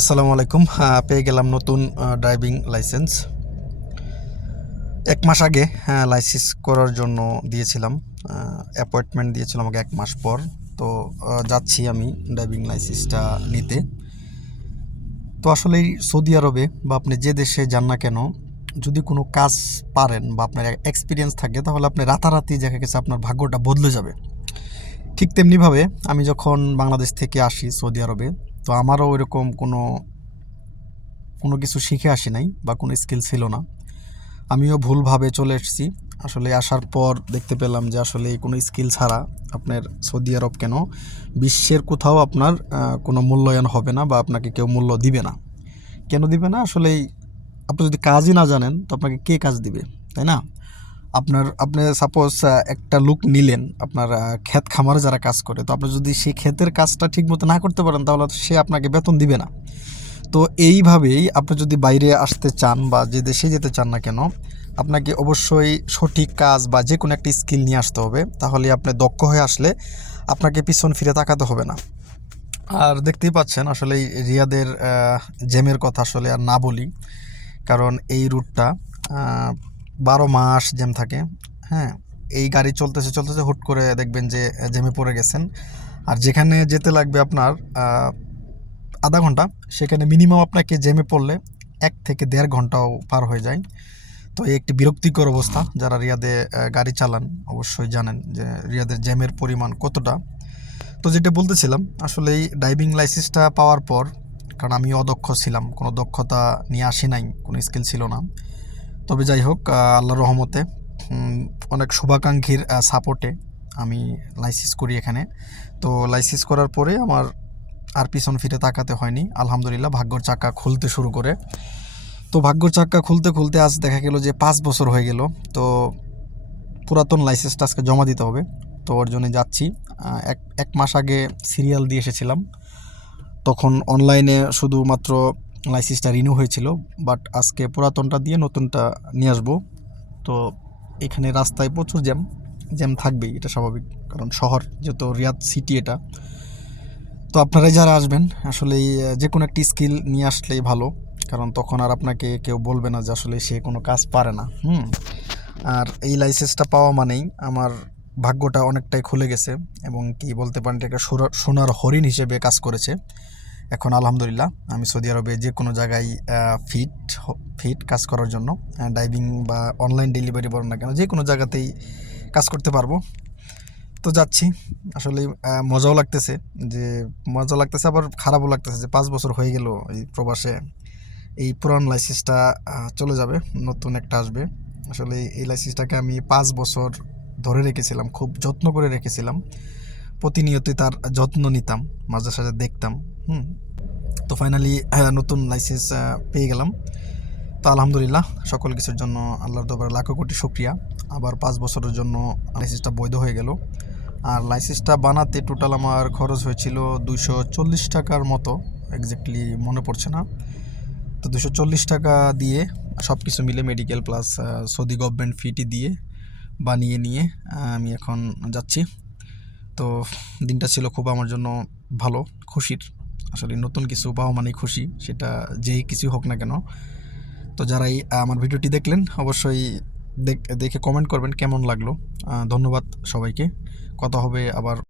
আসসালামু আলাইকুম। পেয়ে গেলাম নতুন ড্রাইভিং লাইসেন্স। ১ মাস আগে লাইসেন্স করার জন্য দিয়েছিলাম। অ্যাপয়েন্টমেন্ট দিয়েছিল আমাকে ১ মাস পর। তো যাচ্ছি আমি ড্রাইভিং লাইসেন্সটা নিতে। তো আসলেই সৌদি আরবে বা আপনি যে দেশে যান না কেন, যদি কোনো কাজ পারেন বা আপনার এক্সপিরিয়েন্স থাকে তাহলে আপনি রাতারাতি দেখা গেছে আপনার ভাগ্যটা বদলে যাবে। ঠিক তেমনিভাবে আমি যখন বাংলাদেশ থেকে আসি সৌদি আরবে, তো আমারও ওইরকম কোনো কিছু শিখে আসি নাই বা কোনো স্কিল ছিল না। আমিও ভুলভাবে চলে এসেছি। আসলে আসার পর দেখতে পেলাম যে আসলে কোনো স্কিল ছাড়া আপনার সৌদি আরব কেন বিশ্বের কোথাও আপনার কোনো মূল্যায়ন হবে না বা আপনাকে কেউ মূল্য দিবে না। কেন দিবে না? আসলেই আপনি যদি কাজই না জানেন তো আপনাকে কে কাজ দিবে, তাই না? আপনি সাপোজ একটা লোক নিলেন আপনার ক্ষেত খামারে যারা কাজ করে, তো আপনি যদি সেই ক্ষেতের কাজটা ঠিকমতো না করতে পারেন তাহলে সে আপনাকে বেতন দিবে না। তো এইভাবেই আপনি যদি বাইরে আসতে চান বা যে দেশে যেতে চান না কেন, আপনাকে অবশ্যই সঠিক কাজ বা যে কোনো একটা স্কিল নিয়ে আসতে হবে। তাহলে আপনি দক্ষ হয়ে আসলে আপনাকে পিছন ফিরে তাকাতে হবে না। আর দেখতেই পাচ্ছেন আসলে এই রিয়াদের জ্যামের কথা আসলে আর না বলি। কারণ এই রুটটা ১২ মাস জ্যাম থাকে। হ্যাঁ? এই গাড়ি চলতেছে হুট করে দেখবেন যে জ্যামে পড়ে গেছেন। আর যেখানে যেতে লাগবে আপনার আ আধা ঘন্টা, সেখানে মিনিমাম আপনাকে জ্যামে পড়লে ১ থেকে ১.৫ ঘন্টাও পার হয়ে যায়। তো এই একটি বিরক্তিকর অবস্থা। যারা রিয়াদে গাড়ি চালান অবশ্যই জানেন যে রিয়াদের জ্যামের পরিমাণ কতটা। তো যেটা বলতেছিলাম, আসলে এই ড্রাইভিং লাইসেন্সটা পাওয়ার পর, কারণ আমি অদক্ষ ছিলাম, কোনো দক্ষতা নিয়ে আসি নাই, কোনো স্কিল ছিল না। তবে যাই হোক, আল্লাহর রহমতে উম অনেক শুভাকাঙ্ক্ষীর সাপোর্টে আমি লাইসেন্স করি এখানে। তো লাইসেন্স করার পরে আমার আর পিছন ফিরে তাকাতে হয়নি। আলহামদুলিল্লাহ ভাগ্যর চাকা খুলতে শুরু করে। তো ভাগ্যর চাকা খুলতে আজ দেখা গেল যে ৫ বছর হয়ে গেল। তো পুরাতন লাইসেন্সটা আজকে জমা দিতে হবে। তো ওর জন্যে যাচ্ছি। এক মাস আগে সিরিয়াল দিয়ে এসেছিলাম। তখন অনলাইনে শুধুমাত্র লাইসেন্সটা রিনিউ হয়েছিল। বাট আজকে পুরাতনটা দিয়ে নতুনটা নিয়ে আসবো। তো এখানে রাস্তায় প্রচুর জ্যাম থাকবেই, এটা স্বাভাবিক। কারণ শহর যেহেতু রিয়াদ সিটি এটা। তো আপনারাই যারা আসবেন আসলেই যেকোনো একটি স্কিল নিয়ে আসলেই ভালো। কারণ তখন আর আপনাকে কেউ বলবে না যে আসলে সে কোনো কাজ পারে না। আর এই লাইসেন্সটা পাওয়া মানেই আমার ভাগ্যটা অনেকটাই খুলে গেছে এবং কি বলতে পারেন এটাকে সোনার হরিণ হিসেবে কাজ করেছে। এখন আলহামদুলিল্লাহ আমি সৌদি আরবে যেকোনো জায়গায় ফিট ফিট কাজ করার জন্য ড্রাইভিং বা অনলাইন ডেলিভারি বলেন না কেন যেকোনো জায়গাতেই কাজ করতে পারবো। তো যাচ্ছি। আসলে যে মজা লাগতেছে আবার খারাপও লাগতেছে যে ৫ বছর হয়ে গেল এই প্রবাসে। এই পুরান লাইসেন্সটা চলে যাবে, নতুন একটা আসবে। আসলে এই লাইসেন্সটাকে আমি ৫ বছর ধরে রেখেছিলাম, খুব যত্ন করে রেখেছিলাম। প্রতিনিয়তই তার যত্ন নিতাম, মাঝে সাঝে দেখতাম। হুম? তো ফাইনালি নতুন লাইসেন্স পেয়ে গেলাম। তো আলহামদুলিল্লাহ সকল কিছুর জন্য আল্লাহর দরবারে লাখো কোটি শুকরিয়া। আবার ৫ বছরের জন্য লাইসেন্সটা বৈধ হয়ে গেল। আর লাইসেন্সটা বানাতে টোটাল আমার খরচ হয়েছিল ৳২৪০ মতো। এক্সাক্টলি মনে পড়ছে না। তো ৳২৪০ দিয়ে সব কিছু মিলে মেডিকেল প্লাস সৌদি গভর্নমেন্ট ফিটি দিয়ে বানিয়ে নিয়ে আমি এখন যাচ্ছি। তো দিনটা ছিল খুব আমার জন্য ভালো, খুশির। আসলে নতুন কিছু পাওয়া মানেই খুশি, সেটা যেই কিছুই হোক না কেন। তো যারাই আমার ভিডিওটি দেখলেন অবশ্যই দেখে কমেন্ট করবেন কেমন লাগলো। ধন্যবাদ সবাইকে। কথা হবে আবার।